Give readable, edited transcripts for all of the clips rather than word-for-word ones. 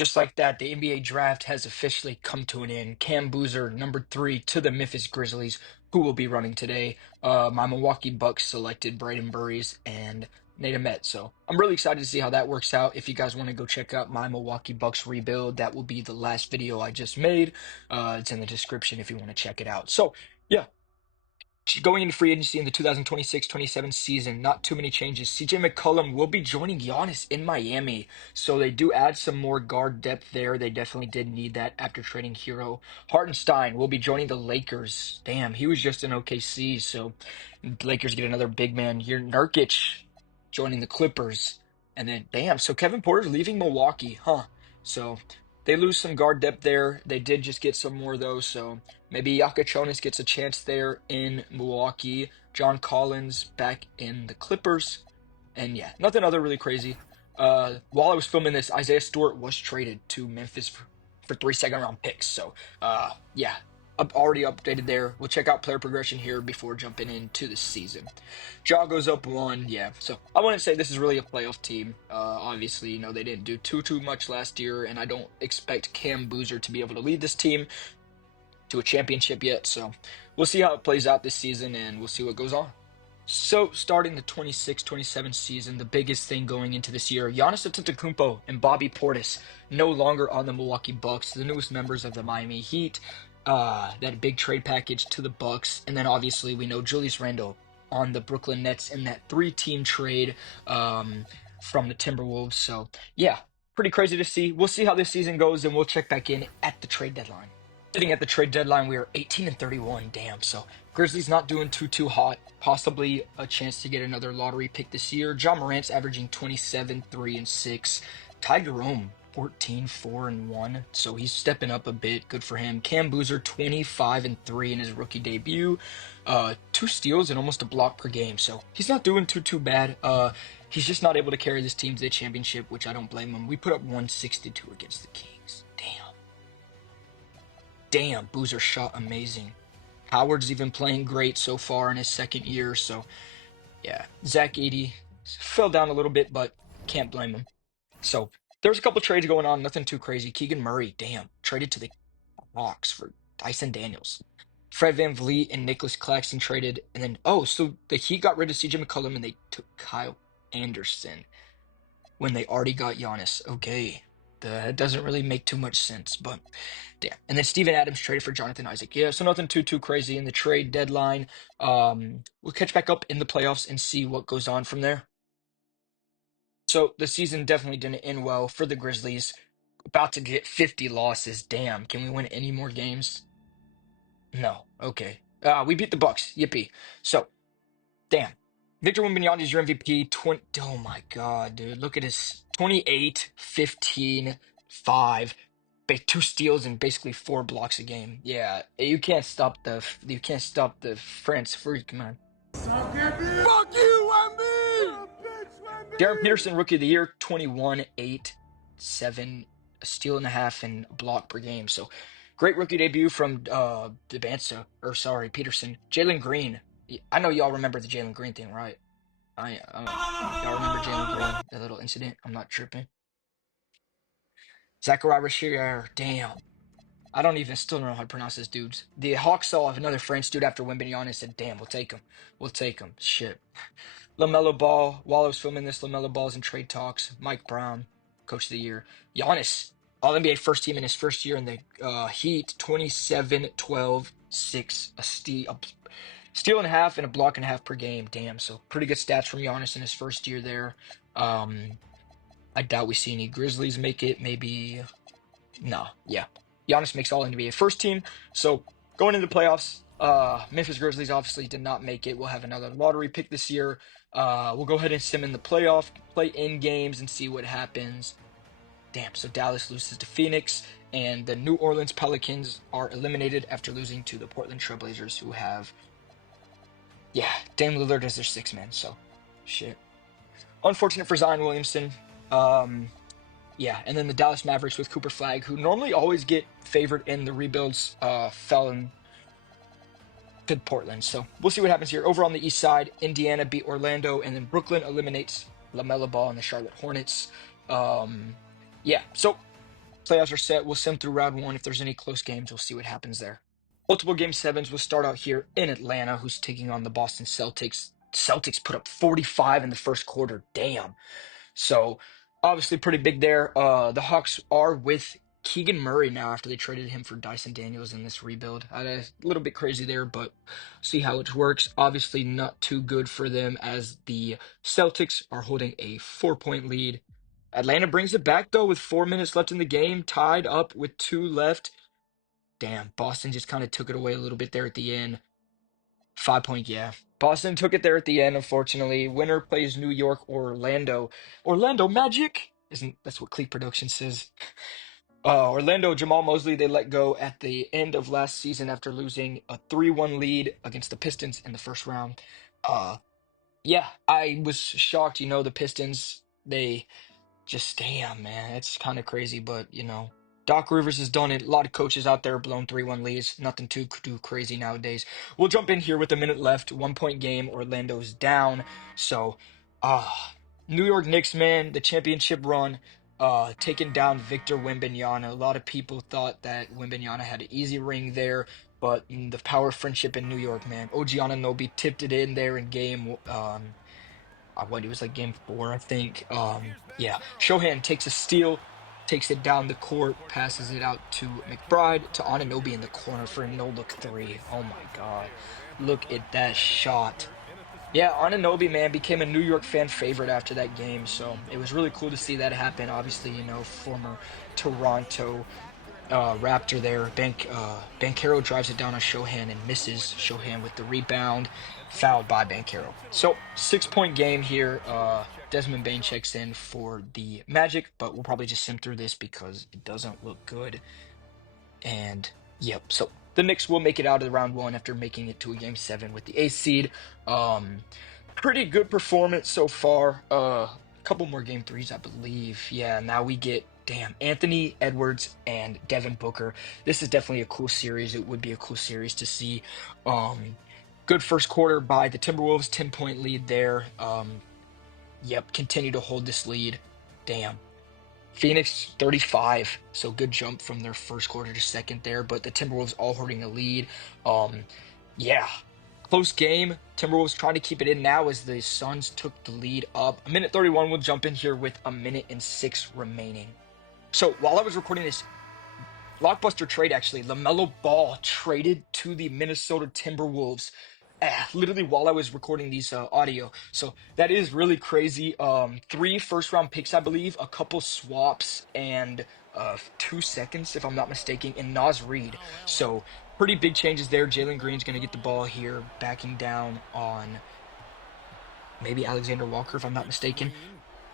Just like that, the NBA draft has officially come to an end. Cam Boozer, number 3 to the Memphis Grizzlies, who will be running today. My Milwaukee Bucks selected Braden Burries and Nate Met. So I'm really excited to see how that works out. If you guys want to go check out my Milwaukee Bucks rebuild, that will be the last video I just made. It's in the description if you want to check it out. So yeah, going into free agency in the 2026-27 season, not too many changes. CJ McCollum will be joining Giannis in Miami, so they do add some more guard depth there. They definitely did need that after trading Hero. Hartenstein will be joining the Lakers. Damn, he was just in OKC, so Lakers get another big man here. Nurkic joining the Clippers, and then damn, so Kevin Porter's leaving Milwaukee, huh? So they lose some guard depth there. They did just get some more though, so. Maybe Yakachonis gets a chance there in Milwaukee. John Collins back in the Clippers. And yeah, nothing other really crazy. While I was filming this, Isaiah Stewart was traded to Memphis for 3 second-round picks. So yeah, already updated there. We'll check out player progression here before jumping into the season. Ja goes up 1. Yeah, so I wouldn't say this is really a playoff team. Obviously, they didn't do too much last year, and I don't expect Cam Boozer to be able to lead this team to a championship yet, so we'll see how it plays out this season and we'll see what goes on. So starting the 26-27 season, the biggest thing going into this year, Giannis Antetokounmpo and Bobby Portis no longer on the Milwaukee Bucks, the newest members of the Miami Heat. That big trade package to the Bucks, and then obviously we know Julius Randle on the Brooklyn Nets in that 3-team trade from the Timberwolves. So yeah, pretty crazy to see. We'll see how this season goes, and we'll check back in at the trade deadline. Sitting at the trade deadline, we are 18-31. Damn, so Grizzlies not doing too hot. Possibly a chance to get another lottery pick this year. John Morant's averaging 27, 3, and 6. Ty Jerome, 14, 4, and 1. So he's stepping up a bit. Good for him. Cam Boozer, 25 and 3 in his rookie debut. 2 steals and almost a block per game. So he's not doing too bad. He's just not able to carry this team to the championship, which I don't blame him. We put up 162 against the Kings. Damn, Boozer shot amazing. Howard's even playing great so far in his second year, so yeah. Zach Edey fell down a little bit, but can't blame him. So there's a couple trades going on, nothing too crazy. Keegan Murray, damn, traded to the Hawks for Dyson Daniels. Fred VanVleet and Nicholas Claxton traded, and then so the Heat got rid of CJ McCollum and they took Kyle Anderson when they already got Giannis. Okay. That doesn't really make too much sense, but damn. And then Steven Adams traded for Jonathan Isaac. Yeah, so nothing too crazy in the trade deadline. We'll catch back up in the playoffs and see what goes on from there. So the season definitely didn't end well for the Grizzlies. About to get 50 losses. Damn, can we win any more games? No. Okay. We beat the Bucks. Yippee. So, damn. Victor Wembanyama is your MVP. Oh my God, dude. Look at his 28, 15, 5. 2 steals and basically 4 blocks a game. Yeah, you can't stop the France freak, man. Fuck you, Wemby! Darren Peterson, Rookie of the Year, 21, 8, 7, a steal and a half, and a block per game. So great rookie debut from Peterson. Jalen Green. I know y'all remember the Jalen Green thing, right? Y'all remember Jalen Green, that little incident? I'm not tripping. Zachariah Rashier, damn. I still don't know how to pronounce this dude's. The Hawks saw another French dude after Wembanyama and said, damn, we'll take him. We'll take him. Shit. LaMelo Ball, while I was filming this, LaMelo Ball's in trade talks. Mike Brown, Coach of the Year. Giannis, All-NBA first team in his first year in the Heat, 27, 12, 6, a steal and a half and a block and a half per game. Damn, so pretty good stats from Giannis in his first year there. I doubt we see any Grizzlies make it. Maybe, no, yeah. Giannis makes All-NBA first team. So going into the playoffs, Memphis Grizzlies obviously did not make it. We'll have another lottery pick this year. We'll go ahead and sim in the playoff, play in games and see what happens. Damn, so Dallas loses to Phoenix, and the New Orleans Pelicans are eliminated after losing to the Portland Trailblazers, who have, Dame Lillard as their 6th man, so shit. Unfortunate for Zion Williamson. And then the Dallas Mavericks with Cooper Flag, who normally always get favored in the rebuilds, fell in to Portland. So we'll see what happens here. Over on the east side, Indiana beat Orlando, and then Brooklyn eliminates LaMelo Ball and the Charlotte Hornets. So playoffs are set. We'll sim through round one. If there's any close games, we'll see what happens there. Multiple game sevens will start out here in Atlanta, who's taking on the Boston Celtics. Celtics put up 45 in the first quarter. Damn. So obviously pretty big there. The Hawks are with Keegan Murray now after they traded him for Dyson Daniels in this rebuild. A little bit crazy there, but see how it works. Obviously not too good for them as the Celtics are holding a 4-point lead. Atlanta brings it back though with 4 minutes left in the game, tied up with two left. Damn, Boston just kind of took it away a little bit there at the end. 5 point, yeah. Boston took it there at the end, unfortunately. Winner plays New York or Orlando. Orlando Magic? Isn't that's what Cleat Production says? Orlando, Jamal Mosley, they let go at the end of last season after losing a 3-1 lead against the Pistons in the first round. Uh, yeah, I was shocked. The Pistons, they just damn, man, it's kind of crazy, but Doc Rivers has done it. A lot of coaches out there blown 3-1 leads. Nothing too crazy nowadays. We'll jump in here with a minute left. 1 point game. Orlando's down. So, uh, New York Knicks, man, the championship run, taking down Victor Wembanyama. A lot of people thought that Wembanyama had an easy ring there, but the power of friendship in New York, man. OG Anunoby tipped it in there in game. What it was like game four, I think. Yeah, Shohan takes a steal, takes it down the court, passes it out to McBride to Anunoby in the corner for a no look three. Oh my God, look at that shot. Yeah, Anunoby, man, became a New York fan favorite after that game, so it was really cool to see that happen. Obviously, former Toronto Raptor there. Banchero drives it down on Shohan and misses Shohan with the rebound, fouled by Banchero. So 6 point game here. Desmond Bane checks in for the Magic, but we'll probably just sim through this because it doesn't look good. And yep, so the Knicks will make it out of the round one after making it to a game seven with the eighth seed. Pretty good performance so far. A couple more game threes, I believe. Yeah, now we get Anthony Edwards and Devin Booker. This is definitely a cool series. It would be a cool series to see. Good first quarter by the Timberwolves, 10-point lead there. Yep, continue to hold this lead. Damn. Phoenix 35, so good jump from their first quarter to second there, but the Timberwolves all holding a lead. Um, yeah, close game. Timberwolves trying to keep it in now as the Suns took the lead up. A minute 31, we'll jump in here with a minute and 6 remaining. So while I was recording this, blockbuster trade actually, LaMelo Ball traded to the Minnesota Timberwolves. Literally while I was recording these audio. So that is really crazy. 3 first-round picks, I believe, a couple swaps, and 2 seconds, if I'm not mistaken, and Naz Reid. So pretty big changes there. Jalen Green's going to get the ball here, backing down on maybe Alexander Walker, if I'm not mistaken.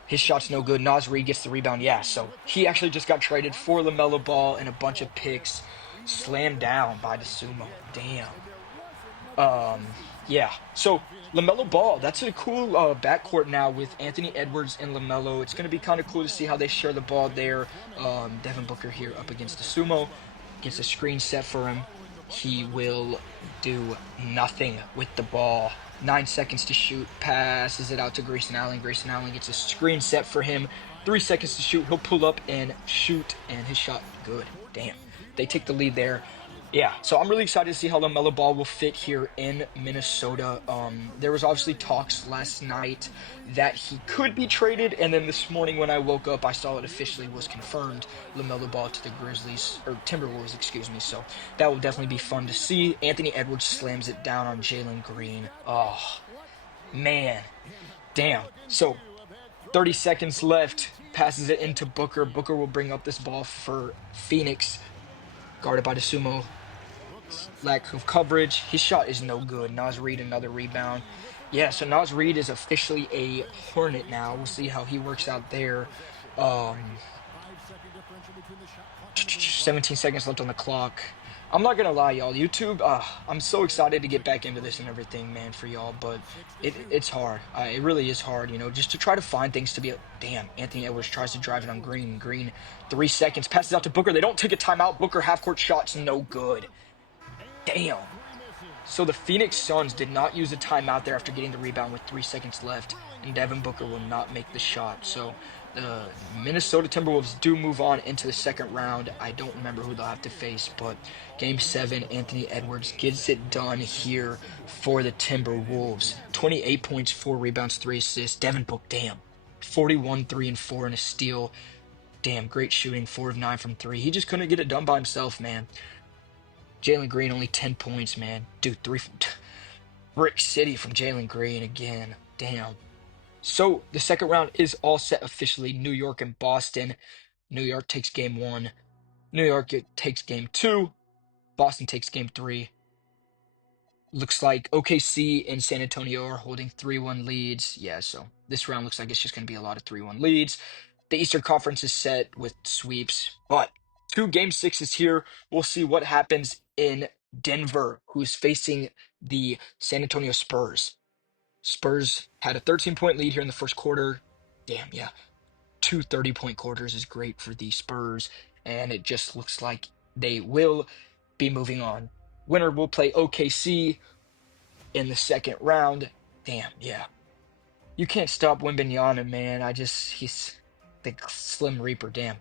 His shot's no good. Naz Reid gets the rebound. Yeah, so he actually just got traded for LaMelo Ball and a bunch of picks. Slammed down by the Sumo. Damn. Yeah. So LaMelo Ball, that's a cool backcourt now with Anthony Edwards and LaMelo. It's going to be kind of cool to see how they share the ball there. Devin Booker here up against the Sumo, gets a screen set for him. He will do nothing with the ball. 9 seconds to shoot, passes it out to Grayson Allen. Grayson Allen gets a screen set for him. 3 seconds to shoot. He'll pull up and shoot, and his shot good. Damn. They take the lead there. Yeah, so I'm really excited to see how LaMelo Ball will fit here in Minnesota. There was obviously talks last night that he could be traded, and then this morning when I woke up, I saw it officially was confirmed. LaMelo Ball to the Grizzlies, or Timberwolves, excuse me. So that will definitely be fun to see. Anthony Edwards slams it down on Jalen Green. Oh, man. Damn. So 30 seconds left, passes it into Booker. Booker will bring up this ball for Phoenix, guarded by the Sumo. Lack of coverage. His shot is no good. Naz Reid, another rebound. Yeah, so Naz Reid is officially a Hornet now. We'll see how he works out there. 17 seconds left on the clock. I'm not gonna lie, y'all. YouTube, I'm so excited to get back into this and everything, man, for y'all. But it's hard. It really is hard, just to try to find things to be. Damn, Anthony Edwards tries to drive it on Green. Green, 3 seconds, passes out to Booker. They don't take a timeout. Booker half-court shot's no good. Damn. So the Phoenix Suns did not use a timeout there after getting the rebound with 3 seconds left, and Devin Booker will not make the shot. So Minnesota Timberwolves do move on into the second round. I don't remember who they'll have to face, but game seven, Anthony Edwards gets it done here for the Timberwolves. 28 points, 4 rebounds, 3 assists. Devin Book, damn. 41, 3 and 4 and a steal. Damn, great shooting, 4 of 9 from three. He just couldn't get it done by himself, man. Jalen Green, only 10 points, man. Dude, three from Brick City from Jalen Green again. Damn. So the second round is all set officially. New York and Boston. New York takes game one. New York takes game two. Boston takes game three. Looks like OKC and San Antonio are holding 3-1 leads. Yeah, so this round looks like it's just going to be a lot of 3-1 leads. The Eastern Conference is set with sweeps, but two game sixes here. We'll see what happens in Denver, who's facing the San Antonio Spurs. Spurs had a 13-point lead here in the first quarter. Damn, yeah. Two 30-point quarters is great for the Spurs, and it just looks like they will be moving on. Winner will play OKC in the second round. Damn, yeah. You can't stop Wembanyama, man. He's the Slim Reaper, damn.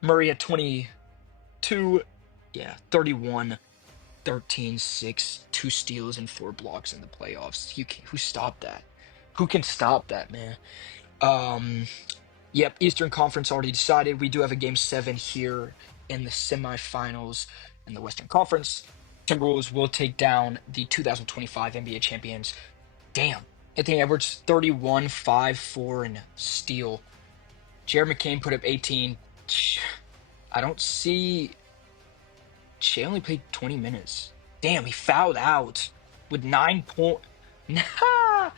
Murray at 22, yeah, 31, 13, 6, 2 steals, and 4 blocks in the playoffs. Who stopped that? Who can stop that, man? Um, Yep, Eastern Conference already decided. We do have a game seven here in the semifinals in the Western Conference. Timberwolves will take down the 2025 NBA champions. Damn. Anthony Edwards, 31, 5, 4, and steal. Jared McCain put up 18. I don't see. Shea only played 20 minutes. Damn, he fouled out with 9 point. Nah,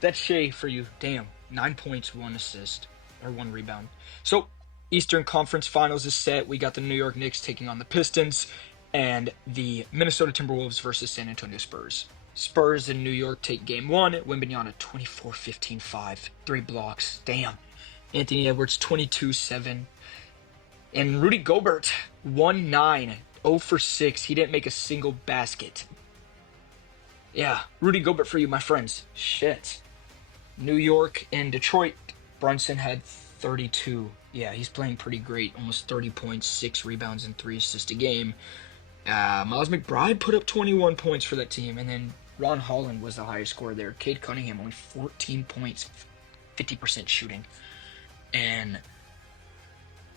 that's Shea for you. Damn, 9 points, 1 assist, or 1 rebound. So, Eastern Conference Finals is set. We got the New York Knicks taking on the Pistons, and the Minnesota Timberwolves versus San Antonio Spurs. Spurs in New York take game one. Wembanyama 24, 15, 5, 3 blocks. Damn. Anthony Edwards 22, 7. And Rudy Gobert 1-9, 0 for 6. He didn't make a single basket. Yeah, Rudy Gobert for you, my friends. Shit. New York and Detroit. Brunson had 32. Yeah, he's playing pretty great. Almost 30 points, 6 rebounds, and 3 assists a game. Miles McBride put up 21 points for that team. And then Ron Holland was the highest scorer there. Cade Cunningham only 14 points, 50% shooting. And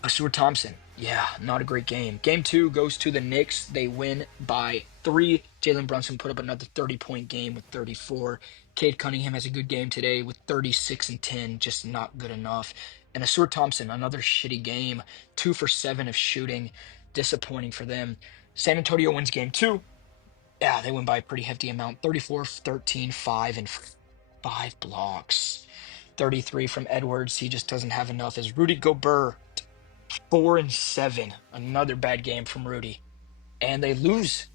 Asur Thompson, yeah, not a great game. Game two goes to the Knicks. They win by 3. Jalen Brunson put up another 30-point game with 34. Cade Cunningham has a good game today with 36 and 10, just not good enough. And Asur Thompson, another shitty game, 2 for 7 of shooting, disappointing for them. San Antonio wins game two. Yeah, they win by a pretty hefty amount, 34, 13, 5, and 5 blocks. 33 from Edwards. He just doesn't have enough. As Rudy Gobert 4 and 7. Another bad game from Rudy. And they lose.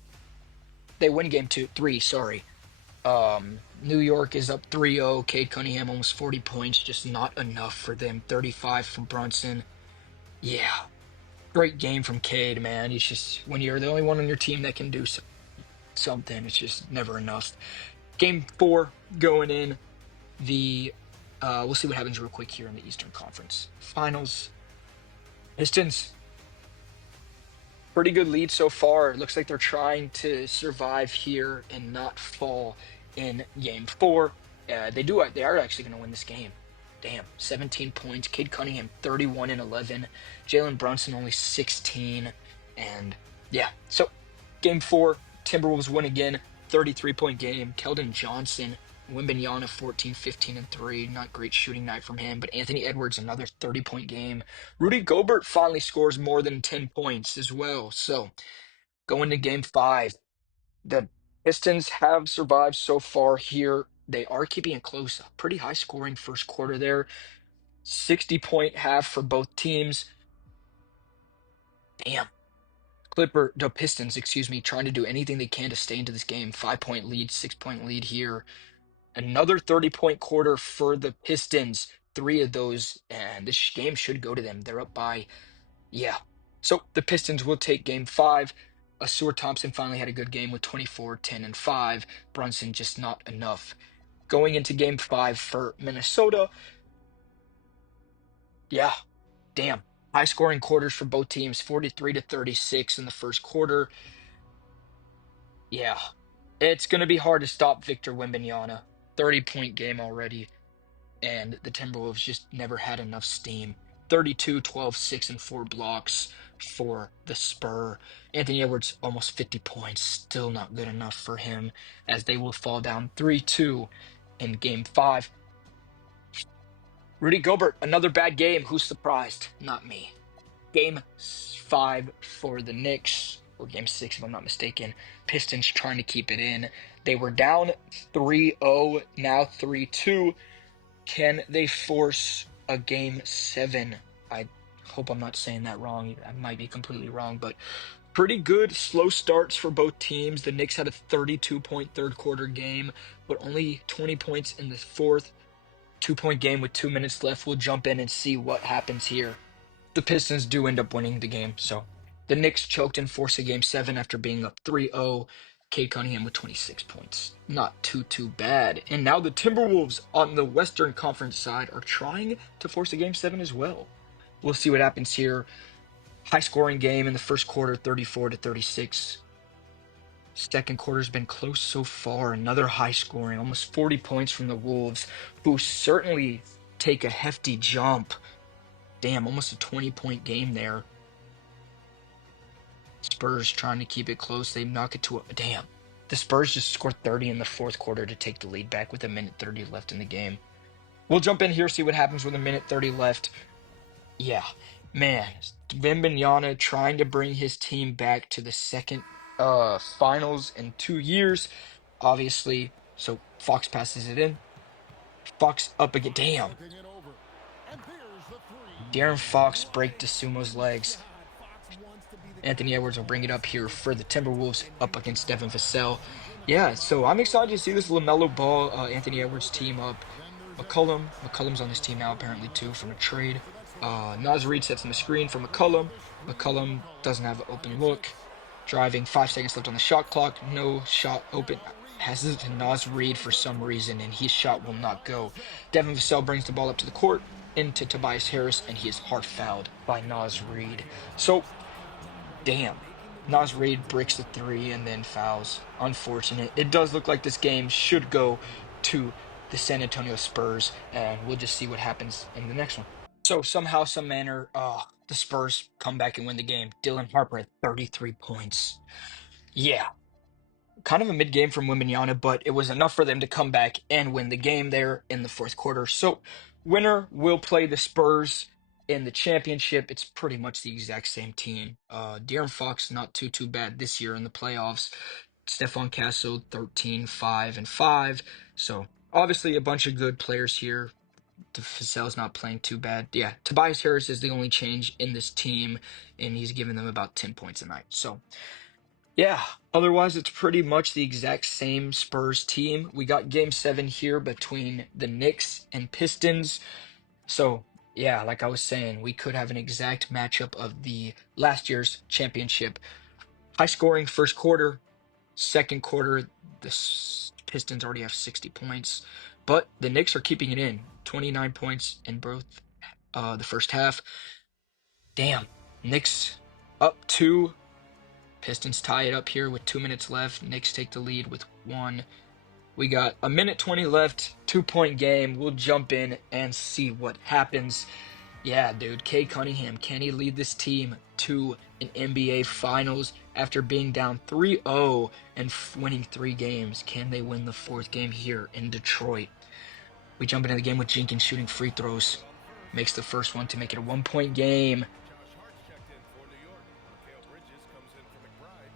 They win game 3, sorry. New York is up 3-0. Cade Cunningham almost 40 points, just not enough for them. 35 from Brunson. Yeah. Great game from Cade, man. He's just, when you're the only one on your team that can do something, it's just never enough. Game 4 going in. We'll see what happens real quick here in the Eastern Conference Finals. Pistons, pretty good lead so far. It looks like they're trying to survive here and not fall in game 4. They are actually going to win this game. Damn, 17 points. Cade Cunningham 31 and 11. Jalen Brunson only 16. And yeah, so game 4, Timberwolves win again. 33-point game. Keldon Johnson, Wembanyama 14, 15, and 3. Not great shooting night from him, but Anthony Edwards, another 30-point game. Rudy Gobert finally scores more than 10 points as well. So going to game 5, the Pistons have survived so far here. They are keeping it close. A pretty high scoring first quarter there. 60-point half for both teams. Damn. The Pistons, trying to do anything they can to stay into this game. 5-point lead, 6-point lead here. Another 30-point quarter for the Pistons. 3 of those, and this game should go to them. They're up by, yeah. So the Pistons will take game 5. Asur Thompson finally had a good game with 24, 10, and 5. Brunson just not enough. Going into game 5 for Minnesota, Yeah, damn. High scoring quarters for both teams, 43 to 36 in the first quarter. Yeah, it's going to be hard to stop Victor Wembanyama. 30-point game already, and the Timberwolves just never had enough steam. 32, 12, 6, and 4 blocks for the Spur. Anthony Edwards, almost 50 points. Still not good enough for him, as they will fall down 3-2 in game 5. Rudy Gobert, another bad game. Who's surprised? Not me. Game 5 for the Knicks, or game 6 if I'm not mistaken. Pistons trying to keep it in. They were down 3-0, now 3-2. Can they force a game 7? I hope I'm not saying that wrong. I might be completely wrong, but pretty good slow starts for both teams. The Knicks had a 32-point third quarter game, but only 20 points in the fourth. 2-point game with 2 minutes left. We'll jump in and see what happens here. The Pistons do end up winning the game. So the Knicks choked and forced a game 7 after being up 3-0. Cade Cunningham with 26 points. Not too bad. And now the Timberwolves on the Western Conference side are trying to force a game 7 as well. We'll see what happens here. High scoring game in the first quarter, 34 to 36. Second quarter's been close so far. Another high scoring, almost 40 points from the Wolves, who certainly take a hefty jump. Damn, almost a 20-point game there. Spurs trying to keep it close. They knock it to a damn. The Spurs just scored 30 in the fourth quarter to take the lead back with a minute 30 left in the game. We'll jump in here, see what happens with a minute 30 left. Yeah, man, Wembanyama trying to bring his team back to the second finals in 2 years. Obviously, so Fox passes it in. Fox up again. Damn. De'Aaron Fox break DeSumo's legs. Anthony Edwards will bring it up here for the Timberwolves up against Devin Vassell. Yeah, so I'm excited to see this LaMelo Ball, Anthony Edwards team up. McCollum's on this team now apparently too from a trade. Naz Reid sets on the screen for McCollum. McCollum doesn't have an open look. Driving, 5 seconds left on the shot clock. No shot open. Passes it to Naz Reid for some reason, and his shot will not go. Devin Vassell brings the ball up to the court into Tobias Harris, and he is hard fouled by Naz Reid. So damn. Naz Reid breaks the 3 and then fouls. Unfortunate. It does look like this game should go to the San Antonio Spurs, and we'll just see what happens in the next one. So somehow, some manner, the Spurs come back and win the game. Dylan Harper at 33 points. Yeah, kind of a mid game from Wembanyama, but it was enough for them to come back and win the game there in the fourth quarter. So, winner will play the Spurs in the championship. It's pretty much the exact same team. De'Aaron Fox not too bad this year in the playoffs. Stephon Castle 13, 5, and 5. So obviously a bunch of good players here. Vassell's not playing too bad. Yeah, Tobias Harris is the only change in this team, and he's giving them about 10 points a night. So yeah, otherwise it's pretty much the exact same Spurs team. We got game 7 here between the Knicks and Pistons. So, yeah, like I was saying, we could have an exact matchup of the last year's championship. High scoring first quarter, second quarter, the Pistons already have 60 points, but the Knicks are keeping it in. 29 points in both the first half. Damn, Knicks up 2. Pistons tie it up here with 2 minutes left. Knicks take the lead with 1. We got a minute 20 left, 2-point game. We'll jump in and see what happens. Yeah, dude, Cade Cunningham, can he lead this team to an NBA Finals after being down 3-0 and winning 3 games? Can they win the 4th game here in Detroit? We jump into the game with Jenkins shooting free throws. Makes the first one to make it a 1-point game.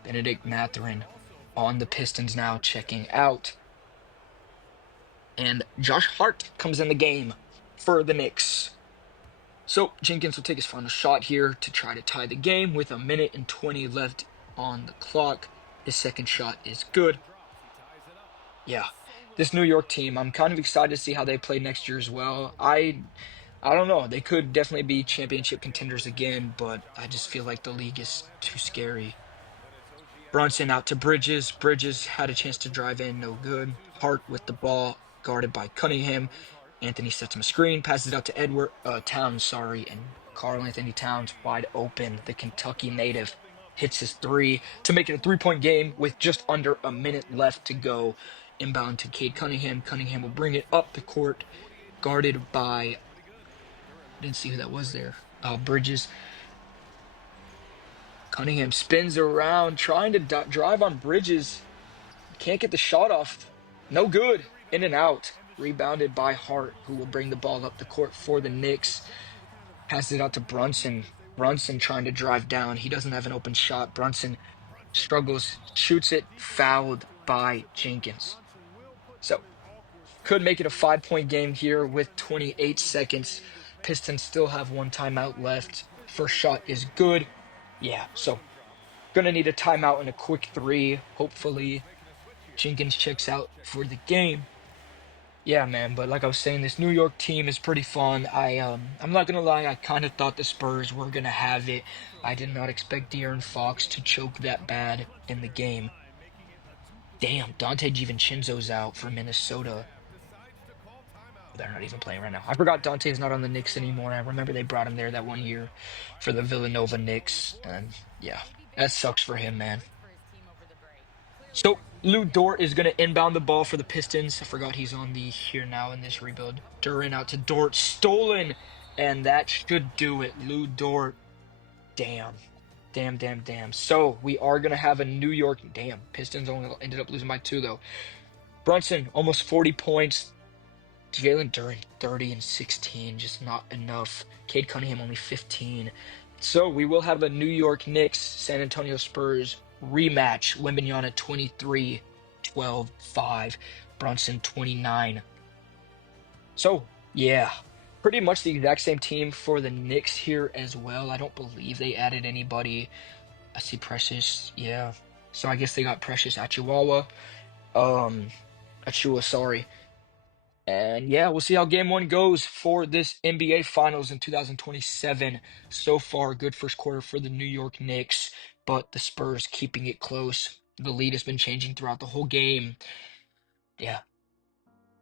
Benedict Mathurin on the Pistons now checking out. And Josh Hart comes in the game for the Knicks. So Jenkins will take his final shot here to try to tie the game with a minute and 20 left on the clock. His second shot is good. Yeah, this New York team, I'm kind of excited to see how they play next year as well. I don't know. They could definitely be championship contenders again, but I just feel like the league is too scary. Brunson out to Bridges. Bridges had a chance to drive in, no good. Hart with the ball, guarded by Cunningham. Anthony sets him a screen, passes it out to Edward Towns, and Karl Anthony Towns wide open. The Kentucky native hits his three to make it a 3-point game with just under a minute left to go. Inbound to Cade Cunningham. Cunningham will bring it up the court, guarded by, didn't see who that was there. Bridges. Cunningham spins around, trying to drive on Bridges. Can't get the shot off. No good. In and out. Rebounded by Hart, who will bring the ball up the court for the Knicks. Passes it out to Brunson. Brunson trying to drive down. He doesn't have an open shot. Brunson struggles, shoots it, fouled by Jenkins. So, could make it a 5-point game here with 28 seconds. Pistons still have one timeout left. First shot is good. Yeah, so gonna need a timeout and a quick three. Hopefully, Jenkins checks out for the game. Yeah, man, but like I was saying, this New York team is pretty fun. I'm not gonna lie, I kind of thought the Spurs were gonna have it. I did not expect De'Aaron Fox to choke that bad in the game. Damn, Dante DiVincenzo's out for Minnesota. They're not even playing right now. I forgot Dante's not on the Knicks anymore. I remember they brought him there that one year for the Villanova Knicks, and yeah, that sucks for him, man. So Lou Dort is going to inbound the ball for the Pistons. I forgot he's on the here now in this rebuild. Duran out to Dort, stolen, and that should do it. Lou Dort, damn. Damn, damn, damn. So we are going to have a New York, damn, Pistons only ended up losing by 2, though. Brunson, almost 40 points. Jalen Duren, 30 and 16, just not enough. Cade Cunningham, only 15. So we will have a New York Knicks, San Antonio Spurs rematch. Wembanyama 23, 12, 5. Brunson 29. So, yeah, pretty much the exact same team for the Knicks here as well. I don't believe they added anybody. I see Precious, yeah. So I guess they got Precious Achiuwa. Achua, sorry. And yeah, we'll see how game one goes for this NBA Finals in 2027. So far, good first quarter for the New York Knicks, but the Spurs keeping it close. The lead has been changing throughout the whole game. Yeah,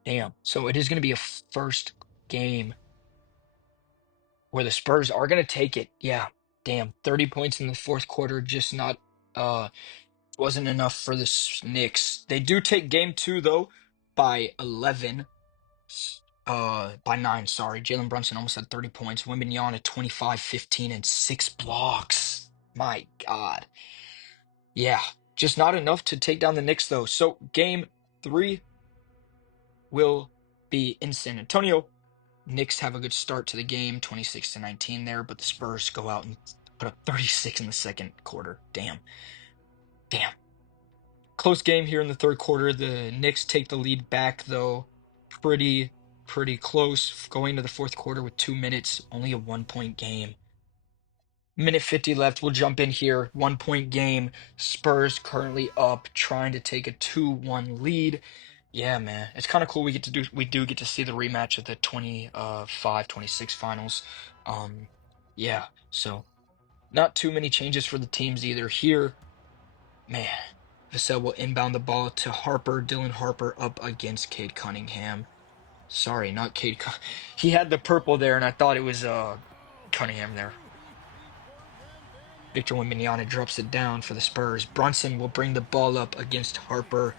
damn. So it is going to be a first game where the Spurs are going to take it. Yeah, damn. 30 points in the fourth quarter, just not, wasn't enough for the Knicks. They do take game two, though, by 11. By 9, sorry. Jalen Brunson almost had 30 points. Wembanyama 25, 15, and 6 blocks. My God. Yeah, just not enough to take down the Knicks, though. So game 3 will be in San Antonio. Knicks have a good start to the game, 26-19 there, but the Spurs go out and put up 36 in the second quarter. Damn. Damn. Close game here in the third quarter. The Knicks take the lead back, though. Pretty close going to the fourth quarter with 2 minutes, only a 1-point game. Minute 50 left. We'll jump in here. 1-point game. Spurs currently up, trying to take a 2-1 lead. Yeah, man. It's kind of cool we do get to see the rematch of the 25-26 finals. Yeah, so not too many changes for the teams either here. Man, Vassell will inbound the ball to Harper. Dylan Harper up against Cade Cunningham. Sorry, not Cade. He had the purple there, and I thought it was Cunningham there. Victor Wembanyama drops it down for the Spurs. Brunson will bring the ball up against Harper.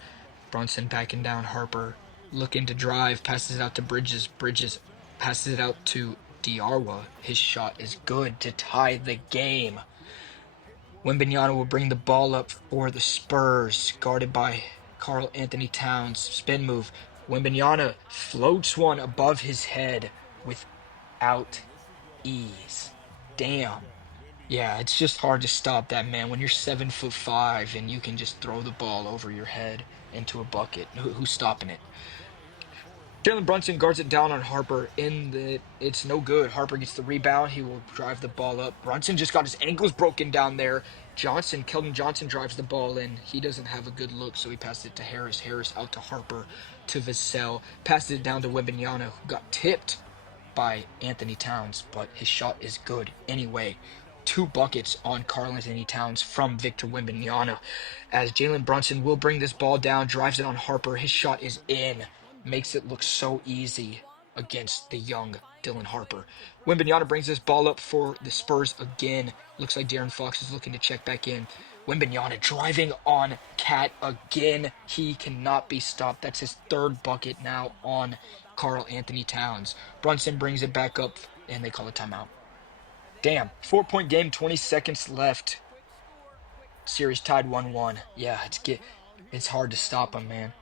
Brunson backing down Harper. Looking to drive. Passes it out to Bridges. Bridges passes it out to Diarra. His shot is good to tie the game. Wembanyama will bring the ball up for the Spurs. Guarded by Karl Anthony Towns. Spin move. Wembanyama floats one above his head without ease. Damn. Yeah, it's just hard to stop that, man. When you're 7'5" and you can just throw the ball over your head into a bucket, who's stopping it? Jalen Brunson guards it down on Harper. It's no good. Harper gets the rebound. He will drive the ball up. Brunson just got his ankles broken down there. Keldon Johnson drives the ball in. He doesn't have a good look, so he passes it to Harris. Harris out to Harper, to Vassell. Passes it down to Wembanyama, who got tipped by Anthony Towns, but his shot is good anyway. 2 buckets on Karl Anthony Towns from Victor Wembanyama, as Jalen Brunson will bring this ball down, drives it on Harper. His shot is in, makes it look so easy. against the young Dylan Harper. Wembanyama brings this ball up for the Spurs again. Looks like De'Aaron Fox is looking to check back in. Wembanyama driving on Cat again. He cannot be stopped. That's his third bucket now on Karl Anthony Towns. Brunson brings it back up, and they call a timeout. Damn, 4-point game, 20 seconds left. Series tied 1-1. Yeah, it's hard to stop him, man.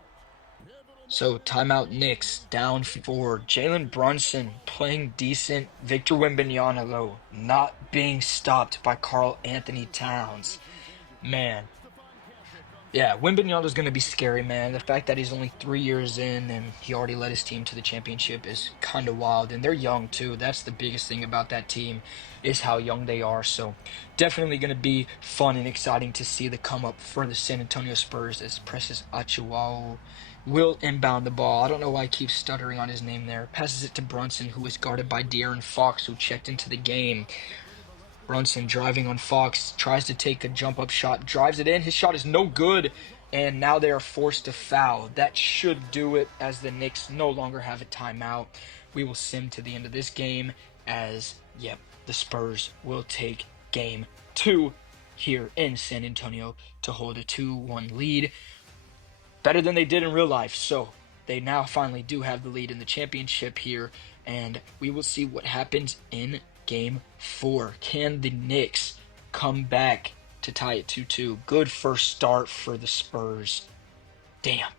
So timeout Knicks down 4. Jalen Brunson playing decent. Victor Wembanyama though not being stopped by Karl Anthony Towns. Man, yeah, Wembanyama's going to be scary, man. The fact that he's only 3 years in and he already led his team to the championship is kind of wild. And they're young too. That's the biggest thing about that team is how young they are. So definitely going to be fun and exciting to see the come up for the San Antonio Spurs as Precious Achiuwa will inbound the ball. I don't know why I keep stuttering on his name there. Passes it to Brunson, who is guarded by De'Aaron Fox, who checked into the game. Brunson driving on Fox, tries to take a jump up shot, drives it in. His shot is no good, and now they are forced to foul. That should do it as the Knicks no longer have a timeout. We will sim to the end of this game as, yep, the Spurs will take game 2 here in San Antonio to hold a 2-1 lead. Better than they did in real life, so they now finally do have the lead in the championship here, and we will see what happens in game 4. Can the Knicks come back to tie it 2-2? Good first start for the Spurs. Damn.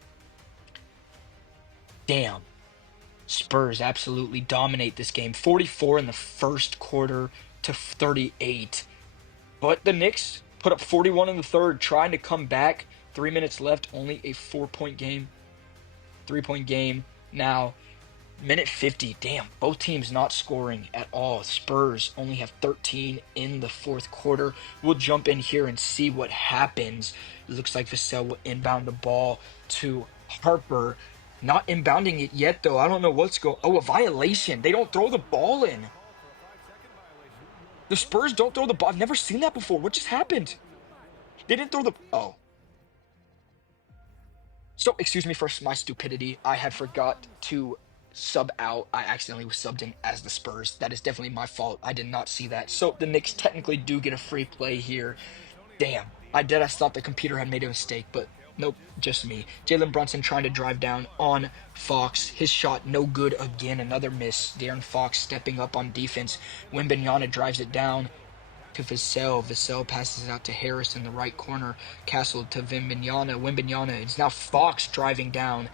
Spurs absolutely dominate this game. 44 in the first quarter to 38. But the Knicks put up 41 in the third, trying to come back. 3 minutes left, only a 4-point game. 3-point game. Now, minute 50. Damn, both teams not scoring at all. Spurs only have 13 in the fourth quarter. We'll jump in here and see what happens. It looks like Vassell will inbound the ball to Harper. Not inbounding it yet, though. I don't know what's going. Oh, a violation. They don't throw the ball in. The Spurs don't throw the ball. I've never seen that before. What just happened? They didn't throw the. Oh. So, excuse me for my stupidity. I had forgot to sub out. I accidentally was subbed in as the Spurs. That is definitely my fault. I did not see that. So, the Knicks technically do get a free play here. Damn. I thought the computer had made a mistake, but nope, just me. Jalen Brunson trying to drive down on Fox. His shot no good again. Another miss. De'Aaron Fox stepping up on defense. Wembanyama drives it down to Vassell. Vassell passes it out to Harris in the right corner. Castle to Wembanyama. Wembanyama. It's now Fox driving down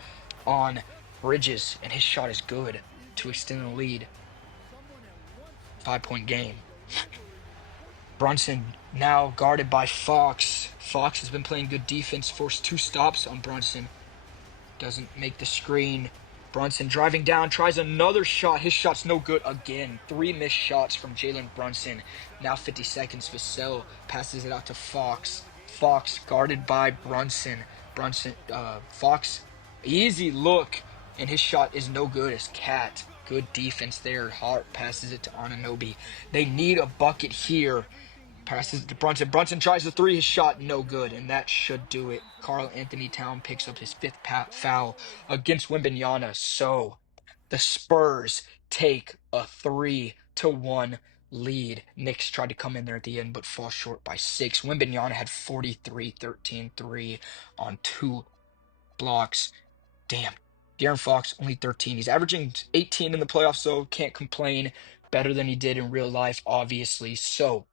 on Bridges, and his shot is good to extend the lead. 5-point game. Brunson now guarded by Fox. Fox has been playing good defense, forced 2 stops on Brunson. Doesn't make the screen. Brunson driving down, tries another shot. His shot's no good again. 3 missed shots from Jalen Brunson. Now 50 seconds. Vassell passes it out to Fox. Fox guarded by Brunson. Fox, easy look, and his shot is no good as Cat. Good defense there. Hart passes it to Anunoby. They need a bucket here. Passes it to Brunson. Brunson tries the 3. His shot no good, and that should do it. Karl Anthony Towns picks up his 5th foul against Wembanyama. So the Spurs take a 3-1 lead. Knicks tried to come in there at the end, but fall short by 6. Wembanyama had 43, 13, 3 on 2 blocks. Damn. De'Aaron Fox, only 13. He's averaging 18 in the playoffs, so can't complain. Better than he did in real life, obviously. So,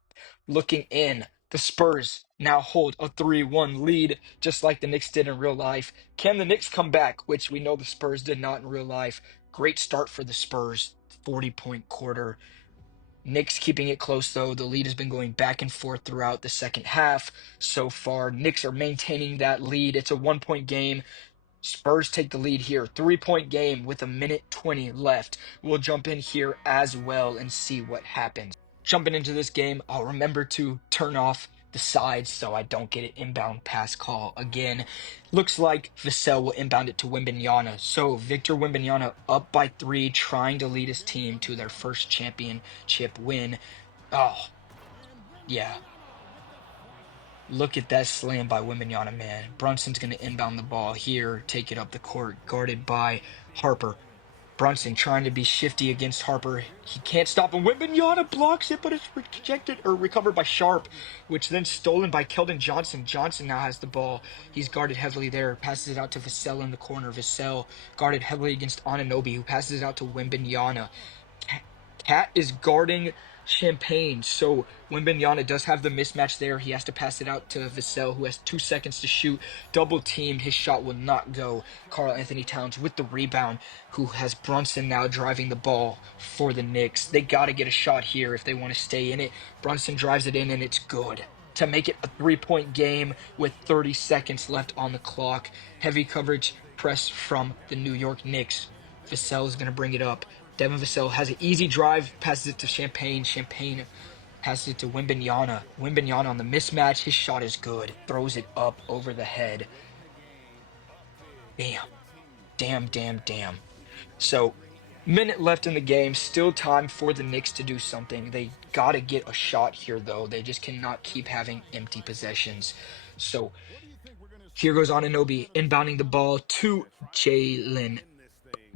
looking in, the Spurs now hold a 3-1 lead, just like the Knicks did in real life. Can the Knicks come back, which we know the Spurs did not in real life? Great start for the Spurs, 40-point quarter. Knicks keeping it close, though. The lead has been going back and forth throughout the second half so far. Knicks are maintaining that lead. It's a 1-point game. Spurs take the lead here. 3-point game with a minute 20 left. We'll jump in here as well and see what happens. Jumping into this game, I'll remember to turn off the sides so I don't get an inbound pass call again. Looks like Vassell will inbound it to Wembanyama. So Victor Wembanyama up by 3, trying to lead his team to their first championship win. Oh, yeah. Look at that slam by Wembanyama, man. Brunson's going to inbound the ball here, take it up the court, guarded by Harper. Brunson trying to be shifty against Harper. He can't stop him. Wembanyama blocks it, but it's rejected or recovered by Sharp, which then stolen by Keldon Johnson. Johnson now has the ball. He's guarded heavily there. Passes it out to Vassell in the corner. Vassell guarded heavily against Anunoby, who passes it out to Wembanyama. Cat is guarding Champagne, so Wembanyama does have the mismatch there. He has to pass it out to Vassell, who has 2 seconds to shoot. Double teamed, his shot will not go. Karl Anthony Towns with the rebound, who has Brunson now driving the ball for the Knicks. They got to get a shot here if they want to stay in it. Brunson drives it in, and it's good to make it a 3-point game with 30 seconds left on the clock. Heavy coverage press from the New York Knicks. Vassell is going to bring it up. Devin Vassell has an easy drive, passes it to Champagne. Champagne passes it to Wembanyama. Wembanyama on the mismatch. His shot is good. Throws it up over the head. Damn. Damn, damn, damn. So, minute left in the game. Still time for the Knicks to do something. They got to get a shot here, though. They just cannot keep having empty possessions. So, here goes Anunoby inbounding the ball to Jalen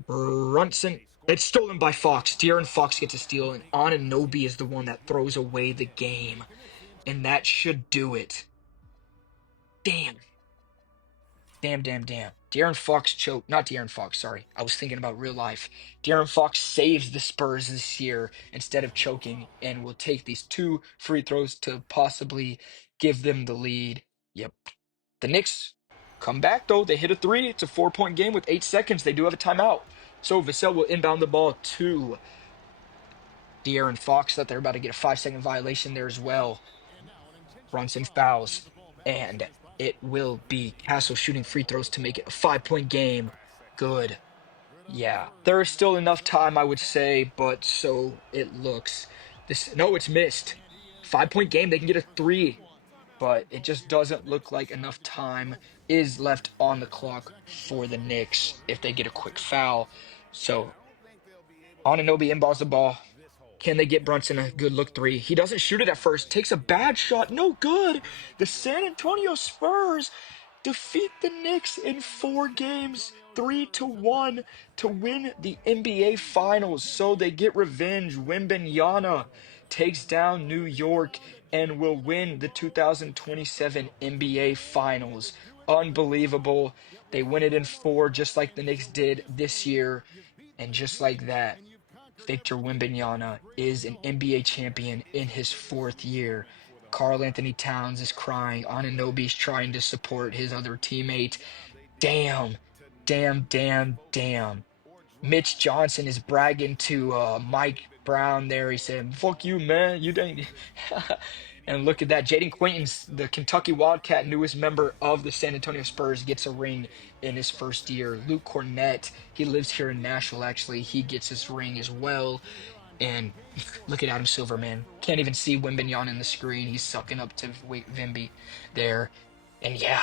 Brunson. It's stolen by Fox. De'Aaron Fox gets a steal, and Anunoby is the one that throws away the game. And that should do it. Damn. Damn, damn, damn. De'Aaron Fox choked. Not De'Aaron Fox, sorry. I was thinking about real life. De'Aaron Fox saves the Spurs this year instead of choking, and will take these 2 free throws to possibly give them the lead. Yep. The Knicks come back, though. They hit a three. It's a 4-point game with 8 seconds. They do have a timeout. So Vassell will inbound the ball to De'Aaron Fox. That they're about to get a 5-second violation there as well. Brunson fouls, and it will be Castle shooting free throws to make it a 5-point game. Good. Yeah, there is still enough time, I would say, but so it looks. No, it's missed. 5-point game. They can get a three, but it just doesn't look like enough time is left on the clock for the Knicks if they get a quick foul. So Anunoby inbounds the ball. Can they get Brunson a good look three? He doesn't shoot it at first. Takes a bad shot. No good. The San Antonio Spurs defeat the Knicks in 4 games, 3-1 to win the NBA Finals. So they get revenge. Wembanyama takes down New York and will win the 2027 NBA Finals. Unbelievable. They win it in 4, just like the Knicks did this year. And just like that, Victor Wembanyama is an NBA champion in his 4th year. Karl Anthony Towns is crying. Anunoby's trying to support his other teammate. Damn, damn, damn, damn. Mitch Johnson is bragging to Mike Brown there. He said, "Fuck you, man. You didn't." And look at that. Jaden Quaintance, the Kentucky Wildcat, newest member of the San Antonio Spurs, gets a ring in his 1st year. Luke Cornett, he lives here in Nashville, actually. He gets his ring as well. And look at Adam Silver, man. Can't even see Wembanyama in the screen. He's sucking up to Wemby there. And yeah,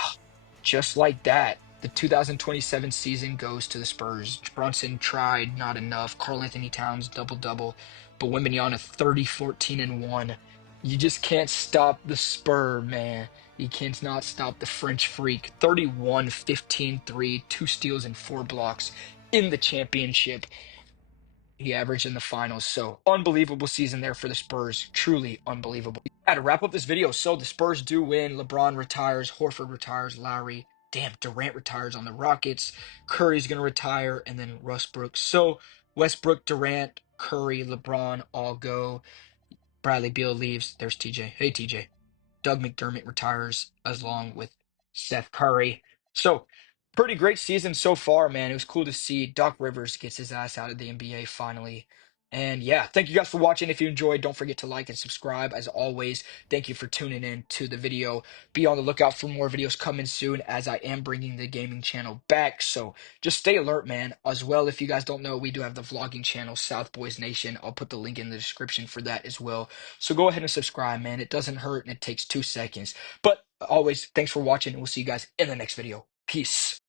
just like that, the 2027 season goes to the Spurs. Brunson tried, not enough. Karl Anthony Towns, double-double. But Wembanyama, 30, 14, and 1. You just can't stop the Spur, man. You can't not stop the French freak. 31, 15, 3, 2 steals and 4 blocks in the championship. He averaged in the finals. So unbelievable season there for the Spurs. Truly unbelievable. Yeah, to wrap up this video, so the Spurs do win. LeBron retires, Horford retires, Lowry. Damn, Durant retires on the Rockets. Curry's going to retire, and then Westbrook. So Westbrook, Durant, Curry, LeBron all go. Bradley Beal leaves. There's TJ. Hey, TJ. Doug McDermott retires as long with Seth Curry. So, pretty great season so far, man. It was cool to see Doc Rivers gets his ass out of the NBA finally. And yeah, thank you guys for watching. If you enjoyed, don't forget to like and subscribe. As always, thank you for tuning in to the video. Be on the lookout for more videos coming soon as I am bringing the gaming channel back. So just stay alert, man. As well, if you guys don't know, we do have the vlogging channel, South Boys Nation. I'll put the link in the description for that as well. So go ahead and subscribe, man. It doesn't hurt and it takes 2 seconds. But always, thanks for watching, and we'll see you guys in the next video. Peace.